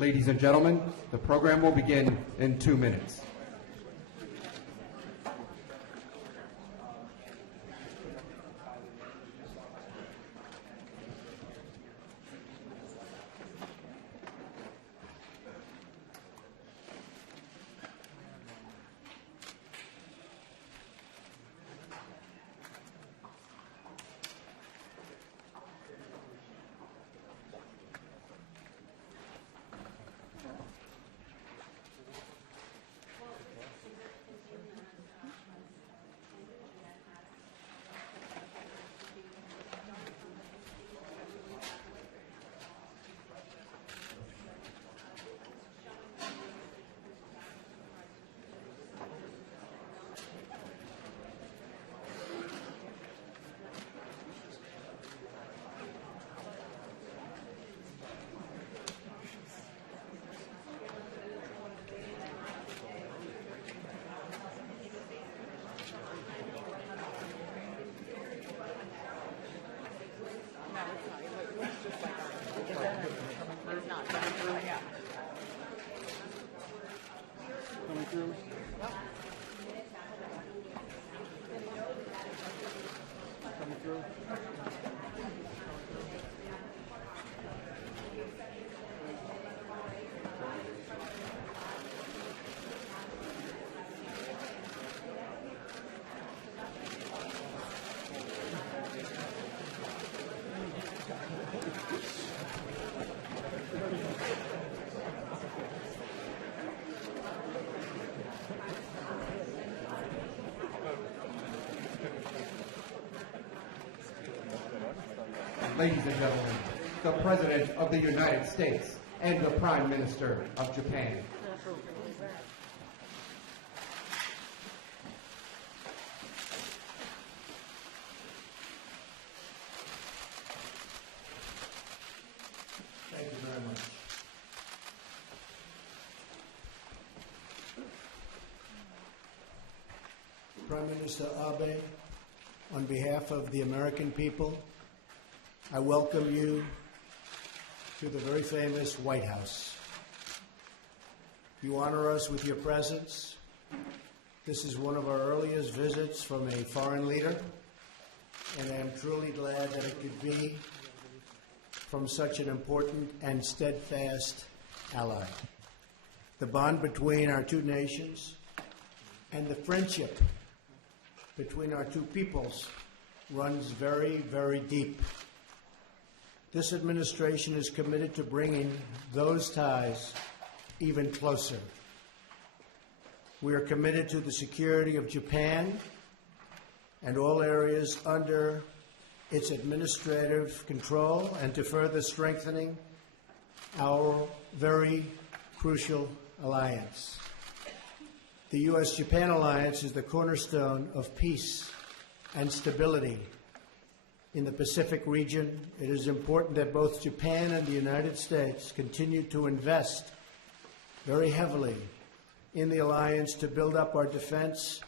Ladies and gentlemen, the program will begin in 2 minutes. Ladies and gentlemen, the President of the United States and the Prime Minister of Japan. Thank you very much. Prime Minister Abe, on behalf of the American people, I welcome you to the very famous White House. You honor us with your presence. This is one of our earliest visits from a foreign leader, and I am truly glad that it could be from such an important and steadfast ally. The bond between our two nations and the friendship between our two peoples runs very, very deep. This administration is committed to bringing those ties even closer. We are committed to the security of Japan and all areas under its administrative control, and to further strengthening our very crucial alliance. The U.S.-Japan alliance is the cornerstone of peace and stability in the Pacific region. It is important that both Japan and the United States continue to invest very heavily in the alliance to build up our defense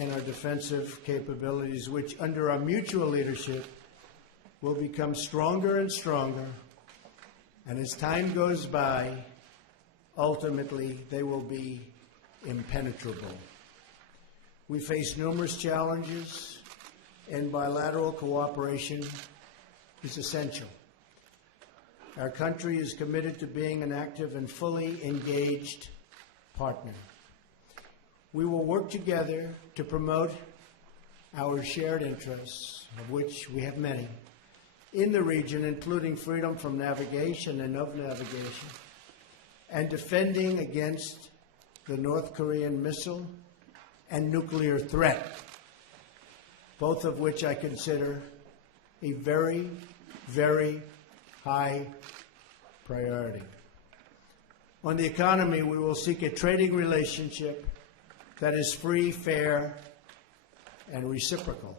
and our defensive capabilities, which under our mutual leadership will become stronger and stronger. And as time goes by, ultimately they will be impenetrable. We face numerous challenges, and bilateral cooperation is essential. Our country is committed to being an active and fully engaged partner. We will work together to promote our shared interests, of which we have many, in the region, including freedom from navigation and of navigation, and defending against the North Korean missile and nuclear threat, both of which I consider a very, very high priority. On the economy, we will seek a trading relationship that is free, fair, and reciprocal,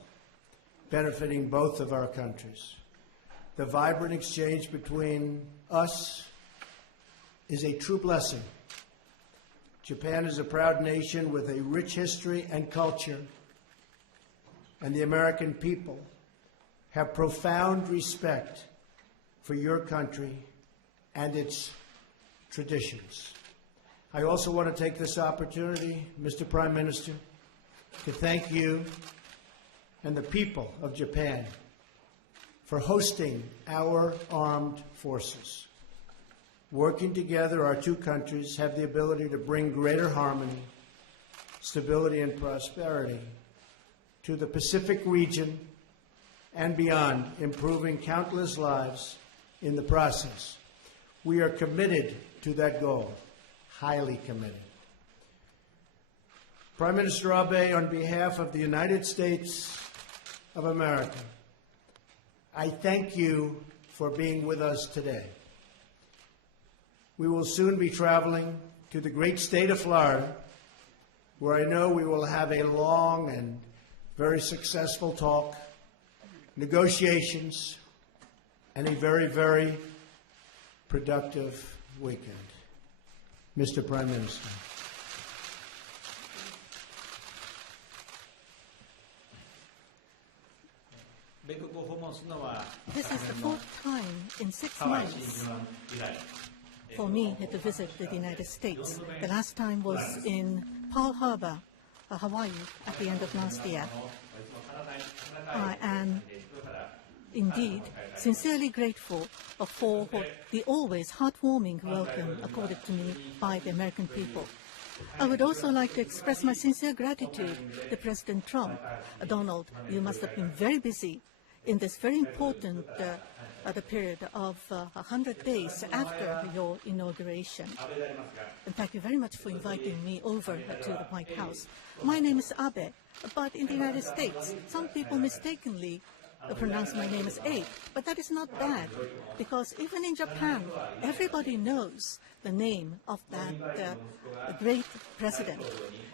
benefiting both of our countries. The vibrant exchange between us is a true blessing. Japan is a proud nation with a rich history and culture, and the American people have profound respect for your country and its traditions. I also want to take this opportunity, Mr. Prime Minister, to thank you and the people of Japan for hosting our armed forces. Working together, our two countries have the ability to bring greater harmony, stability, and prosperity to the Pacific region and beyond, improving countless lives in the process. We are committed to that goal, highly committed. Prime Minister Abe, on behalf of the United States of America, I thank you for being with us today. We will soon be traveling to the great state of Florida, where I know we will have a long and very successful talk, negotiations, and a very, very productive weekend. Mr. Prime Minister. This is the fourth time in 6 months for me to visit the United States. The last time was in Pearl Harbor, Hawaii, at the end of last year. I am indeed sincerely grateful for the always heartwarming welcome accorded to me by the American people. I would also like to express my sincere gratitude to President Trump. Donald, you must have been very busy in this very important the period of 100 days after your inauguration. And thank you very much for inviting me over to the White House. My name is Abe, but in the United States, some people mistakenly pronounce my name as Abe, but that is not bad, because even in Japan, everybody knows the name of that great president.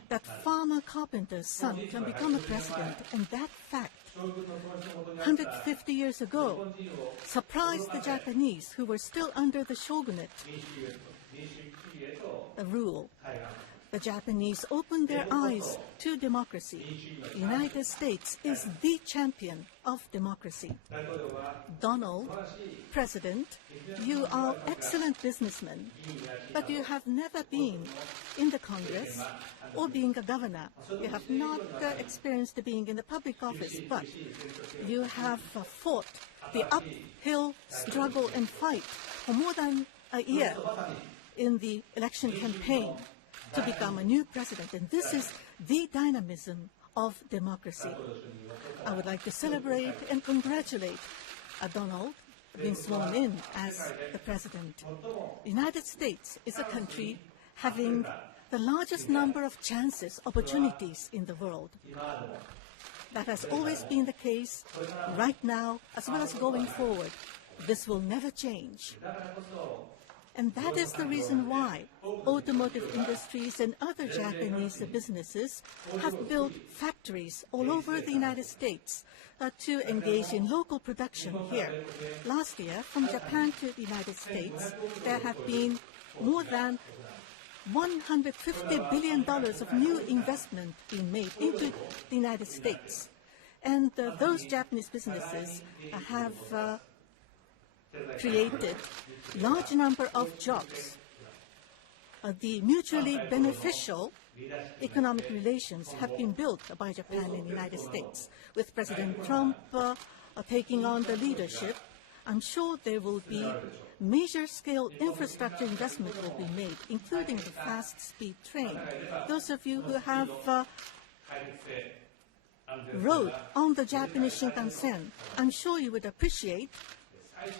That farmer carpenter's son can become a president, and that fact 150 years ago surprised the Japanese, who were still under the shogunate rule. The Japanese opened their eyes to democracy. The United States is the champion of democracy. Donald, President, you are excellent businessmen, but you have never been in the Congress or being a governor. You have not experienced being in the public office, but you have fought the uphill struggle and fight for more than a year in the election campaign to become a new president, and this is the dynamism of democracy. I would like to celebrate and congratulate Donald being sworn in as the president. The United States is a country having the largest number of chances, opportunities in the world. That has always been the case right now as well as going forward. This will never change. And that is the reason why automotive industries and other Japanese businesses have built factories all over the United States to engage in local production here. Last year, from Japan to the United States, there have been more than $150 billion of new investment being made into the United States. And those Japanese businesses have created large number of jobs. The mutually beneficial economic relations have been built by Japan and the United States. With President Trump taking on the leadership, I'm sure there will be major-scale infrastructure investment will be made, including the fast-speed train. Those of you who have rode on the Japanese Shinkansen, I'm sure you would appreciate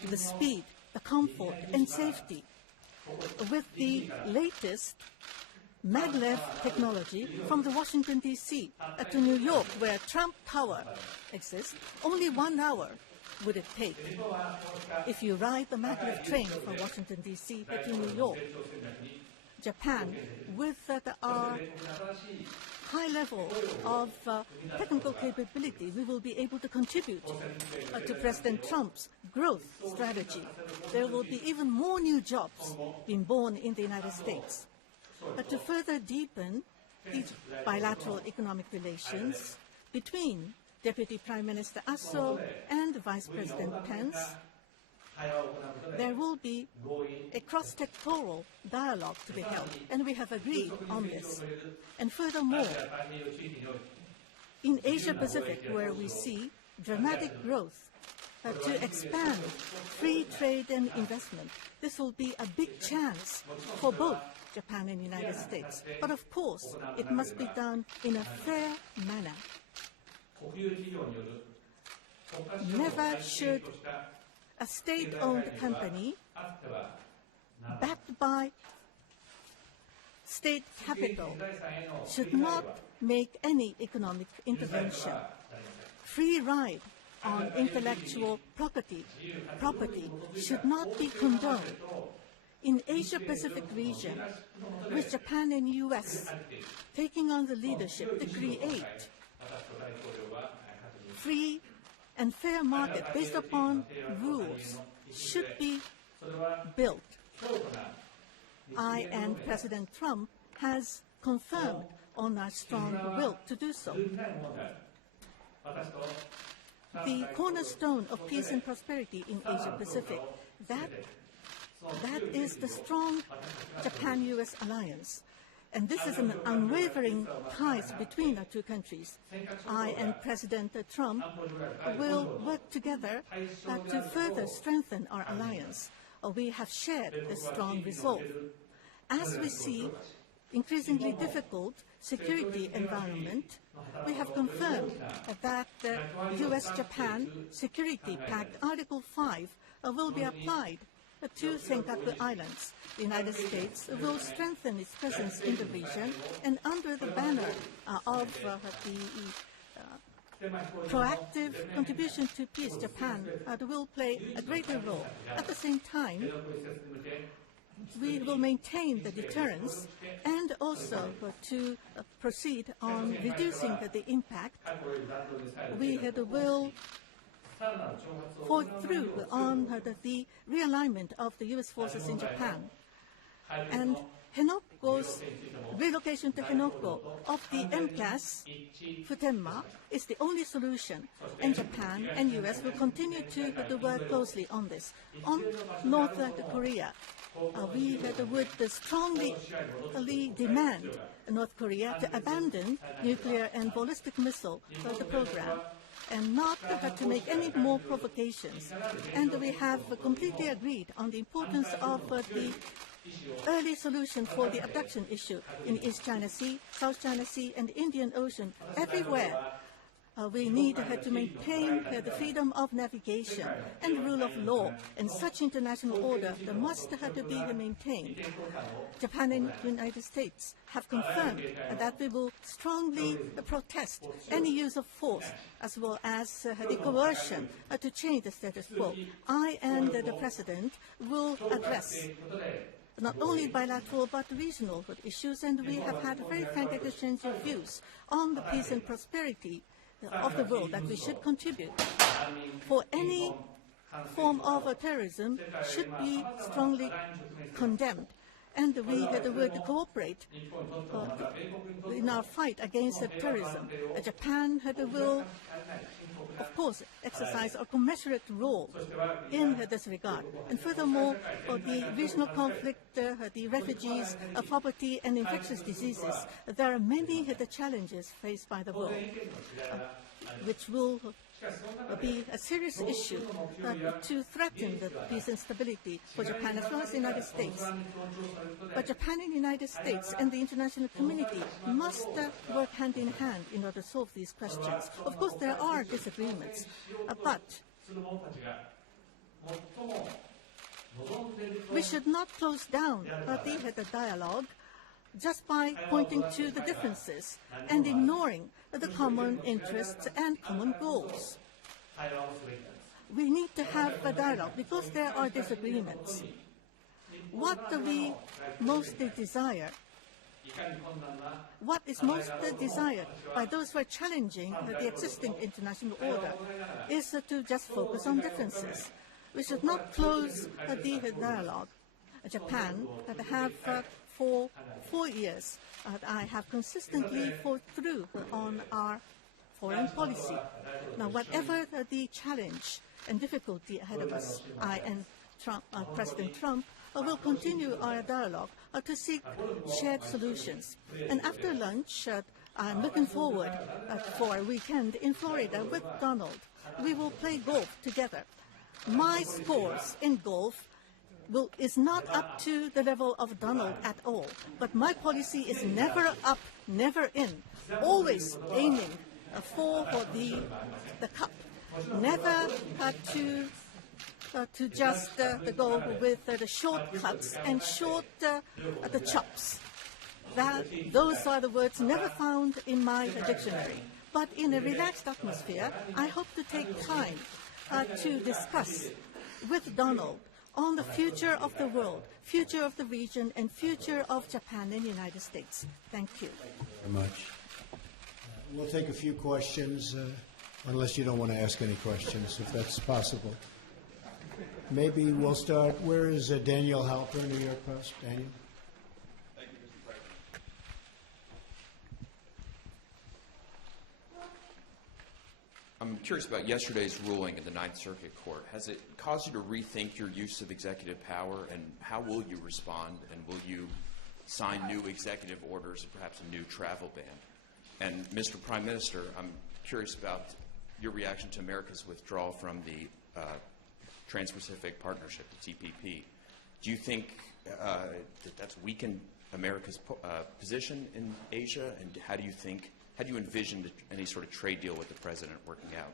the speed, the comfort, and safety. With the latest maglev technology from the Washington, D.C. To New York, where Trump Tower exists, only 1 hour would it take if you ride the maglev train from Washington, D.C. to New York. Japan, with our high level of technical capability, we will be able to contribute to President Trump's growth strategy. There will be even more new jobs being born in the United States. But to further deepen the bilateral economic relations between Deputy Prime Minister Aso and Vice President Pence, There will be a cross-sectoral dialogue to be held, and we have agreed on this. And furthermore, in Asia-Pacific, where we see dramatic growth to expand free trade and investment, this will be a big chance for both Japan and the United States. But of course, it must be done in a fair manner. Never should a state-owned company backed by state capital should not make any economic intervention. Free ride on intellectual property should not be condoned. In Asia-Pacific region, with Japan and U.S. taking on the leadership to create free and fair market based upon rules should be built. I and President Trump has confirmed on our strong will to do so. The cornerstone of peace and prosperity in Asia-Pacific, that is the strong Japan-U.S. alliance. And this is an unwavering ties between our two countries. I and President Trump will work together to further strengthen our alliance. We have shared a strong resolve. As we see increasingly difficult security environment, we have confirmed that the U.S.-Japan Security Pact Article 5 will be applied to Senkaku Islands. The United States will strengthen its presence in the region, and under the banner of the proactive contribution to peace, Japan will play a greater role. At the same time, we will maintain the deterrence and also to proceed on reducing the impact. We will fought through on the realignment of the U.S. forces in Japan. And Henoko's relocation to Henoko of the M-class Futenma is the only solution, and Japan and U.S. will continue to work closely on this. On North Korea, we would strongly demand North Korea to abandon nuclear and ballistic missile program and not to make any more provocations. And we have completely agreed on the importance of the early solution for the abduction issue in East China Sea, South China Sea, and Indian Ocean. Everywhere, we need to maintain the freedom of navigation and rule of law, and such international order must have to be maintained. Japan and the United States have confirmed that we will strongly protest any use of force as well as the coercion to change the status quo. I and the President will address not only bilateral but regional issues, and we have had a very frank exchange of views on the peace and prosperity of the world that we should contribute. For any form of terrorism should be strongly condemned, and we would cooperate in our fight against terrorism. Japan will, of course, exercise a commensurate role in this regard. And furthermore, the regional conflict, the refugees, poverty, and infectious diseases, there are many challenges faced by the world, which will be a serious issue to threaten the peace and stability for Japan as well as the United States. But Japan and the United States and the international community must work hand in hand in order to solve these questions. Of course, there are disagreements, but we should not close down the dialogue just by pointing to the differences and ignoring the common interests and common goals. We need to have a dialogue because there are disagreements. What do we mostly desire? What is most desired by those who are challenging the existing international order is to just focus on differences. We should not close the dialogue. Japan have for 4 years, I have consistently fought through on our foreign policy. Now, whatever the challenge and difficulty ahead of us, I and President Trump will continue our dialogue to seek shared solutions. And after lunch, I'm looking forward for a weekend in Florida with Donald. We will play golf together. My scores in golf is not up to the level of Donald at all, but my policy is never up, never in, always aiming for the cup, never to just go with the shortcuts and the chops. Those are the words never found in my dictionary. But in a relaxed atmosphere, I hope to take time to discuss with Donald on the future of the world, future of the region, and future of Japan and the United States. Thank you. Very much. We'll take a few questions, unless you don't want to ask any questions, if that's possible. Maybe we'll start. Where is Daniel Halper, New York Post? Daniel? Thank you, Mr. President. I'm curious about yesterday's ruling in the Ninth Circuit Court. Has it caused you to rethink your use of executive power, and how will you respond, and will you sign new executive orders and perhaps a new travel ban? And Mr. Prime Minister, I'm curious about your reaction to America's withdrawal from the Trans-Pacific Partnership, the TPP. Do you think that that's weakened America's position in Asia, and how do you envision any sort of trade deal with the President working out?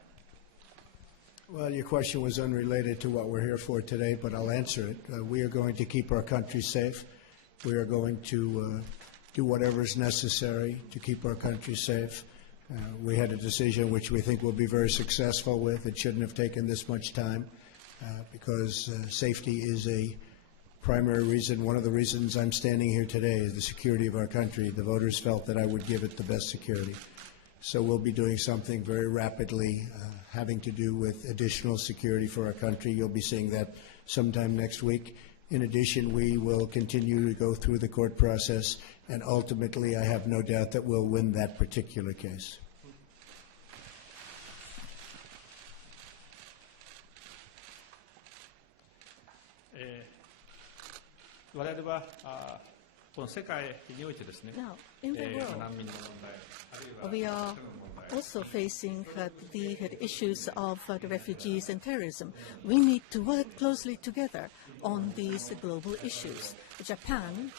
Well, your question was unrelated to what we're here for today, but I'll answer it. We are going to keep our country safe. We are going to do whatever is necessary to keep our country safe. We had a decision which we think will be very successful with. It shouldn't have taken this much time because safety is a primary reason. One of the reasons I'm standing here today is the security of our country. The voters felt that I would give it the best security. So we'll be doing something very rapidly having to do with additional security for our country. You'll be seeing that sometime next week. In addition, we will continue to go through the court process, and ultimately I have no doubt that we'll win that particular case.我々はこの世界においてですね、 Now, in the world, 難民の問題、あるいは we are の問題、 also facing the issues of the refugees and terrorism. We need to work closely together on these global issues. Japan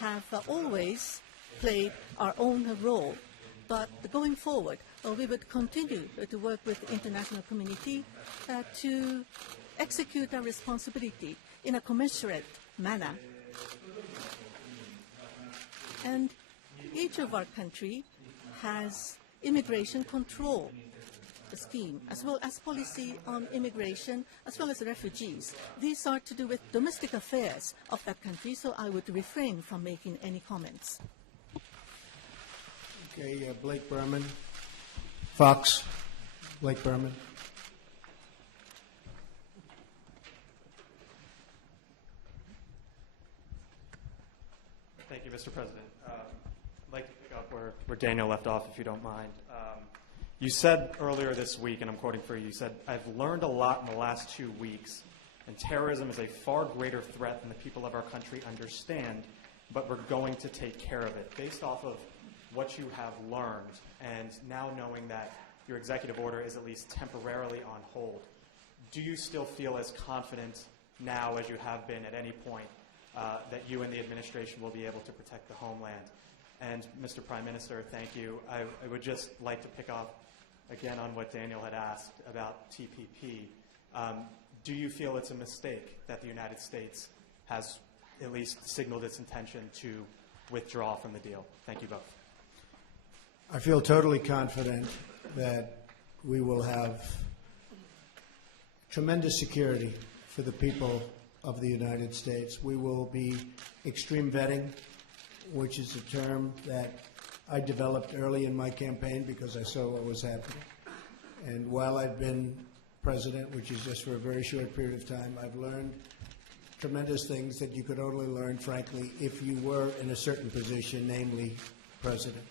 have always played our own role, but going forward, we would continue to work with the international community to execute our responsibility in a commensurate manner. And each of our country has immigration control scheme, as well as policy on immigration, as well as refugees. These are to do with domestic affairs of that country, so I would refrain from making any comments. Okay, Blake Berman. Fox. Blake Berman. Thank you, Mr. President. I'd like to pick up where Daniel left off, if you don't mind. You said earlier this week, and I'm quoting for you, you said, "I've learned a lot in the last 2 weeks, and terrorism is a far greater threat than the people of our country understand, but we're going to take care of it." Based off of what you have learned, and now knowing that your executive order is at least temporarily on hold, do you still feel as confident now as you have been at any point that you and the administration will be able to protect the homeland? And Mr. Prime Minister, thank you. I would just like to pick up again on what Daniel had asked about TPP. Do you feel it's a mistake that the United States has at least signaled its intention to withdraw from the deal? Thank you both. I feel totally confident that we will have tremendous security for the people of the United States. We will be extreme vetting, which is a term that I developed early in my campaign because I saw what was happening. And while I've been president, which is just for a very short period of time, I've learned tremendous things that you could only learn, frankly, if you were in a certain position, namely president.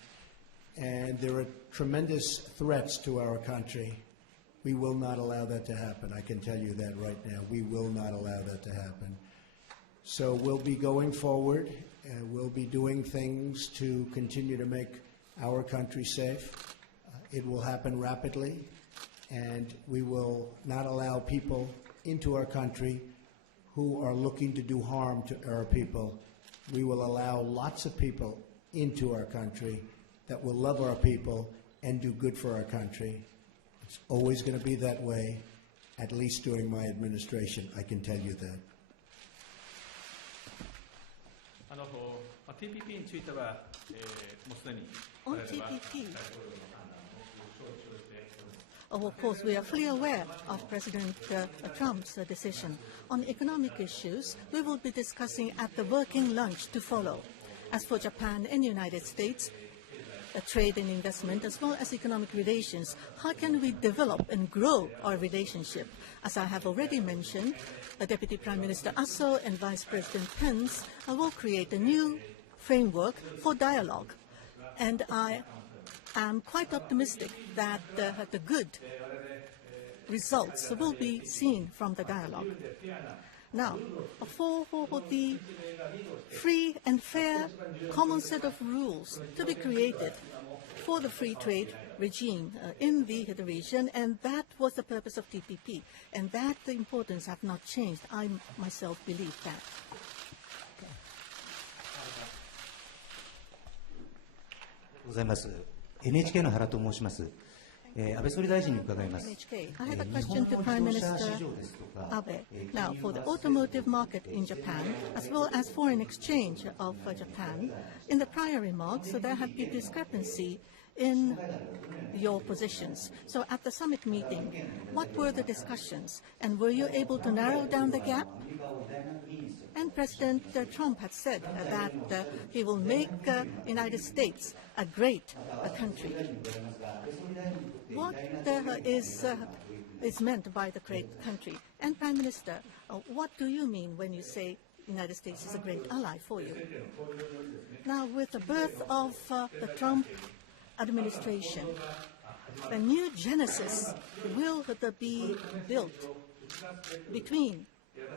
and there are tremendous threats to our country. We will not allow that to happen. I can tell you that right now. We will not allow that to happen. So we'll be going forward, and we'll be doing things to continue to make our country safe. It will happen rapidly, and we will not allow people into our country who are looking to do harm to our people. We will allow lots of people into our country that will love our people and do good for our country. It's always going to be that way, at least during my administration. I can tell you that. TPP については、もうすでに On TPP, of course, we are fully aware of President Trump's decision. On economic issues, we will be discussing at the working lunch to follow. As for Japan and the United States, trade and investment, as well as economic relations, how can we develop and grow our relationship? As I have already mentioned, Deputy Prime Minister Aso and Vice President Pence will create a new framework for dialogue. And I am quite optimistic that the good results will be seen from the dialogue. Now, for the free and fair common set of rules to be created for the free trade regime in the region, and that was the purpose of TPP, and that the importance have not changed. I myself believe that. ございます。NHK の原と申します。安倍総理大臣に伺います。 NHK. I have a question to Prime Minister Abe. Now, for the automotive market in Japan, as well as foreign exchange of Japan, in the prior remarks, there have been discrepancy in your positions. So at the summit meeting, what were the discussions? And were you able to narrow down the gap? And President Trump had said that he will make United States a great country. What is meant by the great country? And Prime Minister, what do you mean when you say United States is a great ally for you? Now, with the birth of the Trump administration, a new genesis will be built between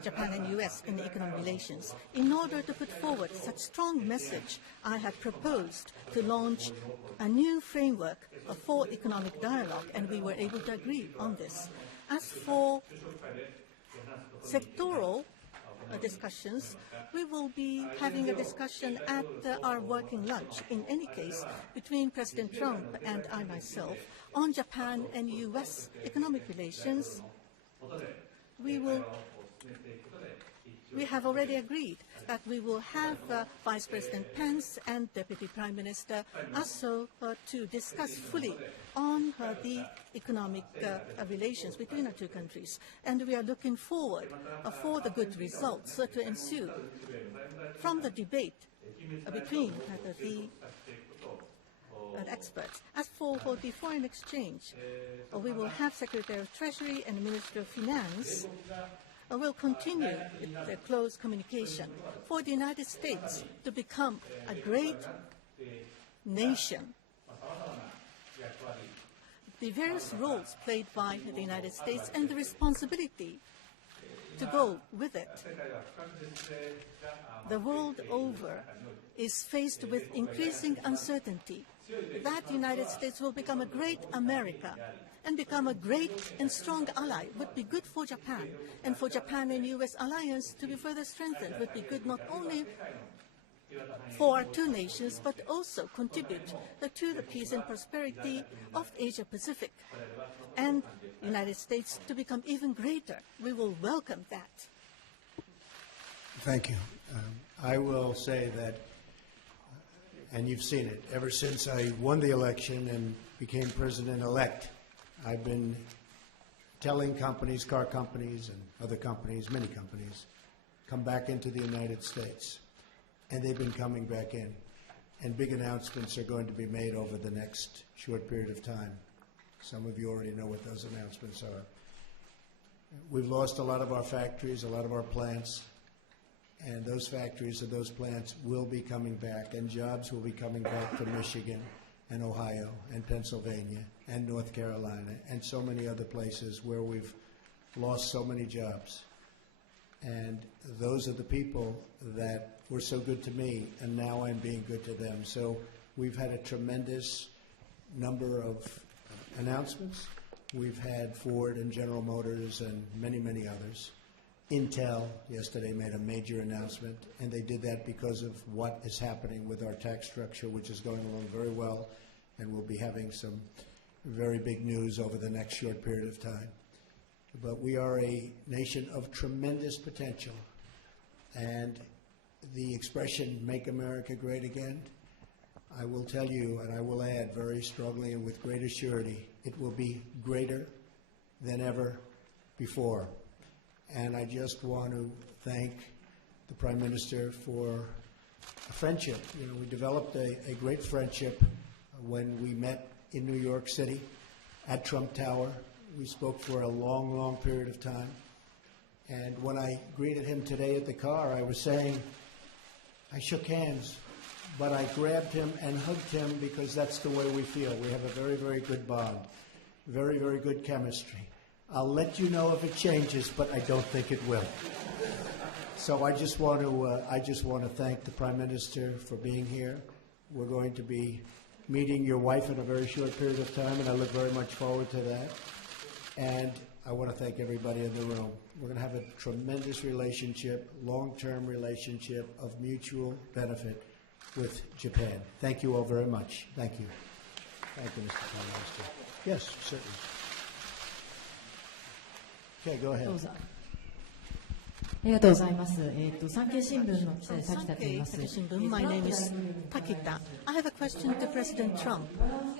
Japan and U.S. in economic relations. In order to put forward such strong message, I have proposed to launch a new framework for economic dialogue, and we were able to agree on this. As for sectoral discussions, we will be having a discussion at our working lunch, in any case, between President Trump and I myself on Japan and U.S. economic relations. We have already agreed that we will have Vice President Pence and Deputy Prime Minister Aso to discuss fully on the economic relations between our two countries. And we are looking forward for the good results to ensue from the debate between the experts. As for the foreign exchange, we will have Secretary of Treasury and Minister of Finance will continue the close communication for the United States to become a great nation. The various roles played by the United States and the responsibility to go with it. The world over is faced with increasing uncertainty that the United States will become a great America and become a great and strong ally would be good for Japan. And for Japan and U.S. alliance to be further strengthened would be good not only for our two nations, but also contribute to the peace and prosperity of Asia-Pacific. And the United States to become even greater. We will welcome that. Thank you. I will say that, and you've seen it, ever since I won the election and became president-elect, I've been telling companies, car companies and other companies, many companies, come back into the United States. And they've been coming back in. And big announcements are going to be made over the next short period of time. Some of you already know what those announcements are. We've lost a lot of our factories, a lot of our plants. And those factories and those plants will be coming back, and jobs will be coming back from Michigan, and Ohio and Pennsylvania and North Carolina and so many other places where we've lost so many jobs. And those are the people that were so good to me, and now I'm being good to them. So we've had a tremendous number of announcements. We've had Ford and General Motors and many, many others. Intel yesterday made a major announcement, and they did that because of what is happening with our tax structure, which is going along very well, and we'll be having some very big news over the next short period of time. But we are a nation of tremendous potential, and the expression, "Make America Great Again," I will tell you, and I will add very strongly and with great surety, it will be greater than ever before. And I just want to thank the Prime Minister for a friendship. You know, we developed a great friendship when we met in New York City at Trump Tower. We spoke for a long, long period of time. And when I greeted him today at the car, I was saying, I shook hands, but I grabbed him and hugged him because that's the way we feel. We have a very, very good bond, very, very good chemistry. I'll let you know if it changes, but I don't think it will. So I just want to thank the Prime Minister for being here. We're going to be meeting your wife in a very short period of time, and I look very much forward to that. And I want to thank everybody in the room. We're going to have a tremendous relationship, long-term relationship of mutual benefit with Japan. Thank you all very much. Thank you. Thank you, Mr. Prime Minister. Yes, certainly. Okay, go ahead. どうぞ。ありがとうございます。産経新聞の記者で滝田と言います。 My name is Takita. I have a question to President Trump.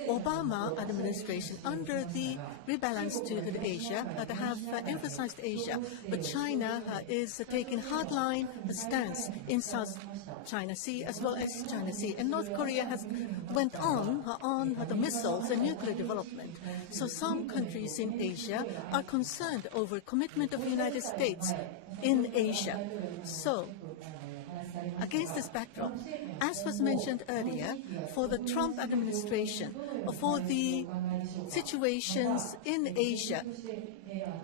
Obama administration, under the rebalance to Asia, have emphasized Asia, but China is taking hardline stance in South China Sea as well as China Sea, and North Korea has went on the missiles and nuclear development. So some countries in Asia are concerned over commitment of the United States in Asia. So, against this backdrop, as was mentioned earlier, for the Trump administration, for the situations in Asia,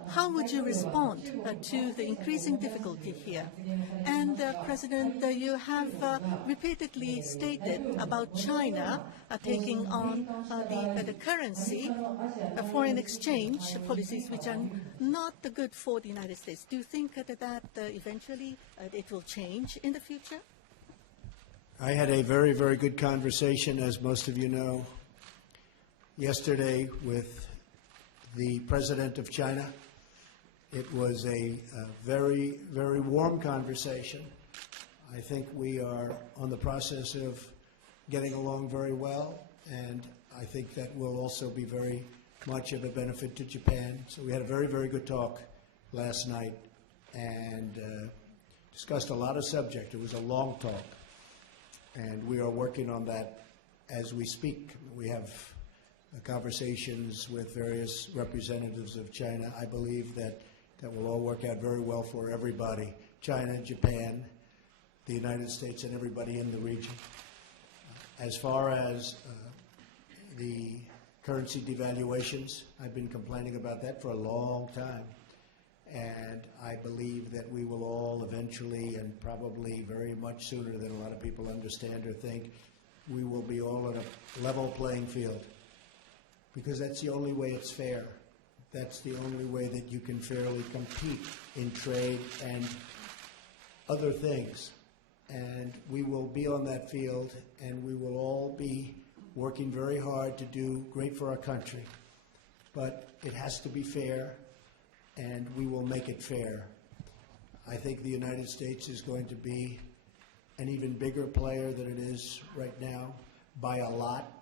how would you respond to the increasing difficulty here? And President, you have repeatedly stated about China taking on the currency, foreign exchange policies which are not good for the United States. Do you think that eventually it will change in the future? I had a very, very good conversation, as most of you know, yesterday with the President of China. It was a very, very warm conversation. I think we are on the process of getting along very well, and I think that will also be very much of a benefit to Japan. So we had a very, very good talk last night and discussed a lot of subjects. It was a long talk, and we are working on that as we speak. We have conversations with various representatives of China. I believe that will all work out very well for everybody, China, Japan, the United States, and everybody in the region. As far as the currency devaluations, I've been complaining about that for a long time. And I believe that we will all eventually, and probably very much sooner than a lot of people understand or think, we will be all on a level playing field. Because that's the only way it's fair. That's the only way that you can fairly compete in trade and other things. And we will be on that field, and we will all be working very hard to do great for our country. But it has to be fair, and we will make it fair. I think the United States is going to be an even bigger player than it is right now by a lot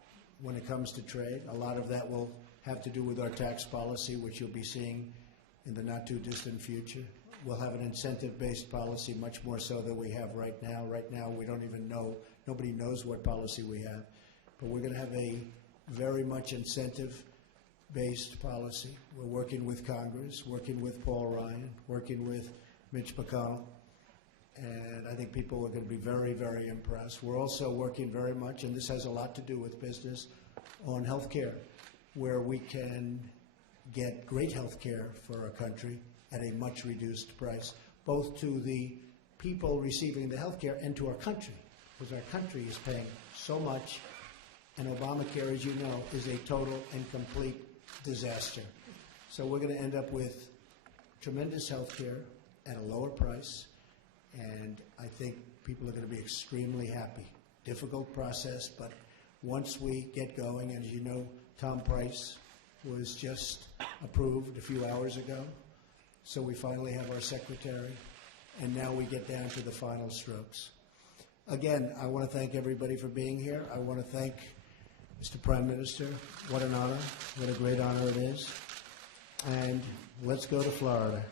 when it comes to trade. A lot of that will have to do with our tax policy, which you'll be seeing in the not-too-distant future. We'll have an incentive-based policy much more so than we have right now. Right now, we don't even know. Nobody knows what policy we have. But we're going to have a very much incentive-based policy. We're working with Congress, working with Paul Ryan, working with Mitch McConnell. and I think people are going to be very, very impressed. We're also working very much, and this has a lot to do with business, on health care, where we can get great health care for our country at a much reduced price, both to the people receiving the health care and to our country, because our country is paying so much, and Obamacare, as you know, is a total and complete disaster. So we're going to end up with tremendous health care at a lower price, and I think people are going to be extremely happy. Difficult process, but once we get going, and as you know, Tom Price was just approved a few hours ago, so we finally have our secretary, and now we get down to the final strokes. Again, I want to thank everybody for being here. I want to thank Mr. Prime Minister. What an honor. What a great honor it is. And let's go to Florida.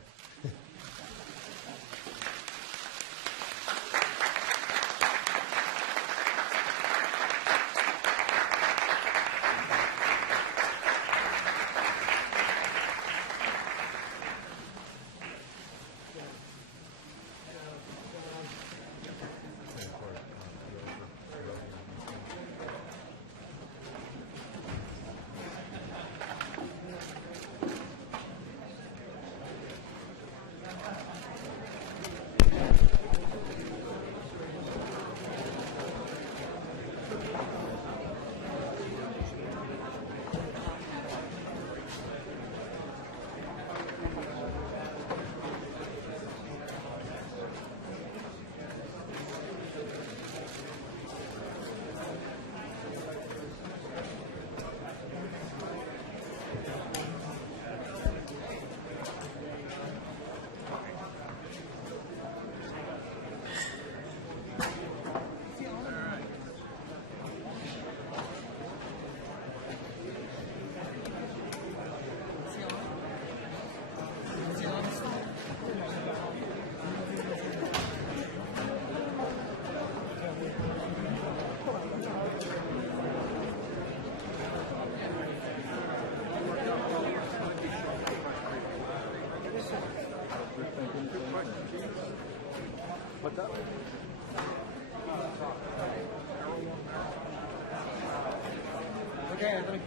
Okay, Anthony.